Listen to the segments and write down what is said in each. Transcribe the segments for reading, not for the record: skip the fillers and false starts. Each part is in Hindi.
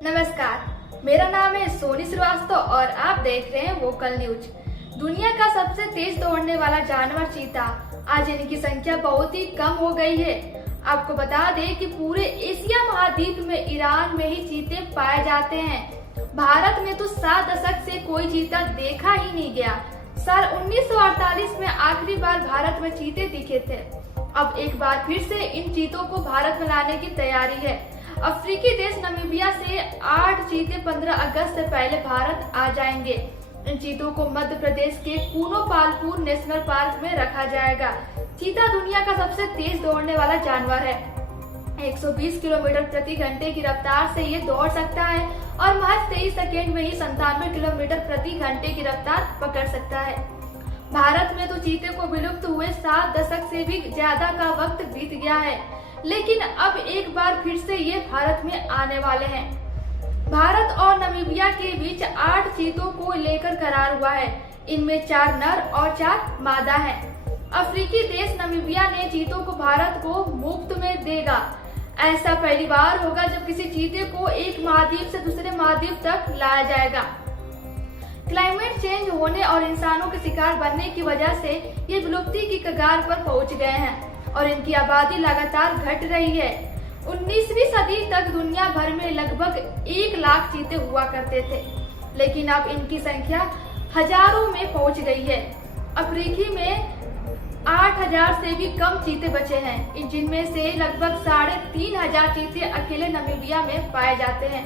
नमस्कार, मेरा नाम है सोनी श्रीवास्तव और आप देख रहे हैं वोकल न्यूज। दुनिया का सबसे तेज दौड़ने वाला जानवर चीता, आज इनकी संख्या बहुत ही कम हो गई है। आपको बता दें कि पूरे एशिया महाद्वीप में ईरान में ही चीते पाए जाते हैं। भारत में तो 7 दशक से कोई चीता देखा ही नहीं गया। साल 1948 में आखिरी बार भारत में चीते दिखे थे। अब एक बार फिर से इन चीतों को भारत में लाने की तैयारी है। अफ्रीकी देश नमीबिया से 8 चीते 15 अगस्त से पहले भारत आ जाएंगे। इन चीतों को मध्य प्रदेश के कूनो पालपुर नेशनल पार्क में रखा जाएगा। चीता दुनिया का सबसे तेज दौड़ने वाला जानवर है। 120 किलोमीटर प्रति घंटे की रफ्तार से ये दौड़ सकता है और महज 23 सेकेंड में ही 97 किलोमीटर प्रति घंटे की रफ्तार पकड़ सकता है। भारत में तो चीते को विलुप्त हुए 7 दशक से भी ज्यादा का वक्त बीत गया है, लेकिन अब एक बार फिर से ये भारत में आने वाले हैं। भारत और नामीबिया के बीच 8 चीतों को लेकर करार हुआ है। इनमें 4 नर और 4 मादा हैं। अफ्रीकी देश नामीबिया ने चीतों को भारत को मुफ्त में देगा। ऐसा पहली बार होगा जब किसी चीते को एक महाद्वीप से दूसरे महाद्वीप तक लाया जाएगा। क्लाइमेट चेंज होने और इंसानों के शिकार बनने की वजह से ये विलुप्ति की कगार पर पहुंच गए हैं और इनकी आबादी लगातार घट रही है। 19वीं सदी तक दुनिया भर में लगभग 1 लाख चीते हुआ करते थे, लेकिन अब इनकी संख्या हजारों में पहुंच गई है। अफ्रीकी में 8000 से भी कम चीते बचे हैं, जिनमें से लगभग 3500 चीते अकेले नामीबिया में पाए जाते हैं,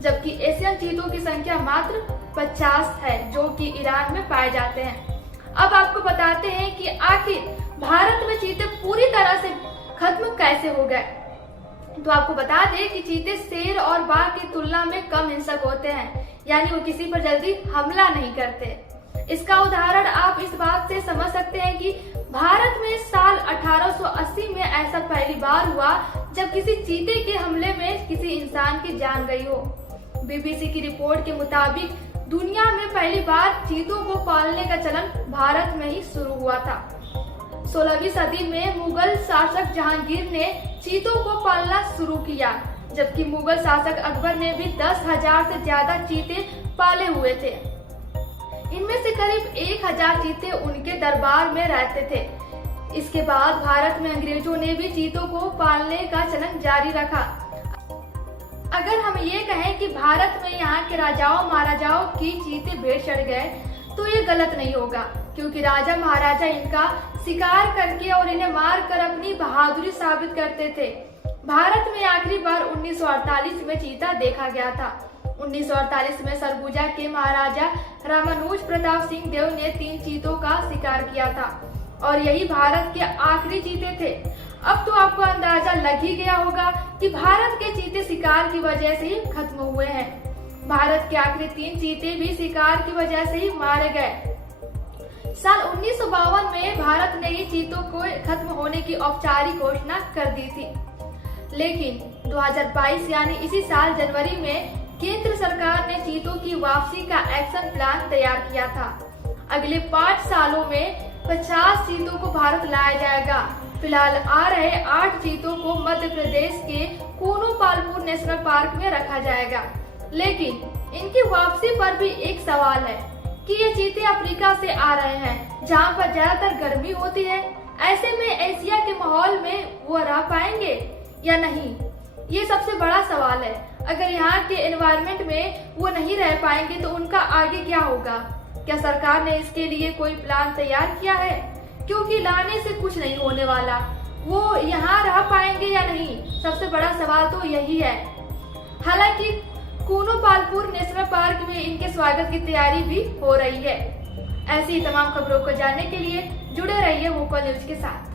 जबकि एशियन चीतों की संख्या मात्र 50 है जो कि ईरान में पाए जाते हैं। अब आपको बताते हैं कि आखिर भारत में चीते पूरी तरह से खत्म कैसे हो गए। तो आपको बता दें कि चीते शेर और बाघ की तुलना में कम हिंसक होते हैं, यानी वो किसी पर जल्दी हमला नहीं करते। इसका उदाहरण आप इस बात से समझ सकते हैं कि भारत में साल 1880 में ऐसा पहली बार हुआ जब किसी चीते के हमले में किसी इंसान की जान गई हो। बीबीसी की रिपोर्ट के मुताबिक दुनिया में पहली बार चीतों को पालने का चलन भारत में ही शुरू हुआ था। 16वीं सदी में मुगल शासक जहांगीर ने चीतों को पालना शुरू किया, जबकि मुगल शासक अकबर ने भी 10,000 से ज्यादा चीते पाले हुए थे। इनमें से करीब 1000 चीते उनके दरबार में रहते थे। इसके बाद भारत में अंग्रेजों ने भी चीतों को पालने का चलन जारी रखा। अगर हम ये कहें कि भारत में यहाँ के राजाओं महाराजाओं की चीते भेड़ चढ़ गए, तो ये गलत नहीं होगा, क्योंकि राजा महाराजा इनका शिकार करके और इन्हें मार कर अपनी बहादुरी साबित करते थे। भारत में आखिरी बार 1948 में चीता देखा गया था। 1948 में सरगुजा के महाराजा रामानुज प्रताप सिंह देव ने 3 चीतों का शिकार किया था और यही भारत के आखिरी चीते थे। अब तो आपको अंदाजा लग ही गया होगा कि भारत के चीते शिकार की वजह से ही खत्म हुए हैं। भारत के आखिरी 3 चीते भी शिकार की वजह से ही मारे गए। साल 1952 में भारत ने ही चीतों को खत्म होने की औपचारिक घोषणा कर दी थी, लेकिन 2022 यानी इसी साल जनवरी में केंद्र सरकार ने चीतों की वापसी का एक्शन प्लान तैयार किया था। अगले 5 सालों में 50 चीतों को भारत लाया जाएगा। फिलहाल आ रहे 8 चीतों को मध्य प्रदेश के कूनो पालपुर नेशनल पार्क में रखा जाएगा, लेकिन इनकी वापसी पर भी एक सवाल है कि ये चीते अफ्रीका से आ रहे हैं, जहाँ पर ज्यादातर गर्मी होती है। ऐसे में एशिया के माहौल में वो रह पाएंगे या नहीं, ये सबसे बड़ा सवाल है। अगर यहाँ के एनवायरनमेंट में वो नहीं रह पाएंगे तो उनका आगे क्या होगा? क्या सरकार ने इसके लिए कोई प्लान तैयार किया है? क्योंकि लाने से कुछ नहीं होने वाला, वो यहाँ रह पाएंगे या नहीं, सबसे बड़ा सवाल तो यही है। हालांकि कूनो पालपुर नेशनल पार्क में इनके स्वागत की तैयारी भी हो रही है। ऐसी तमाम खबरों को जानने के लिए जुड़े रहिए वोकल न्यूज के साथ।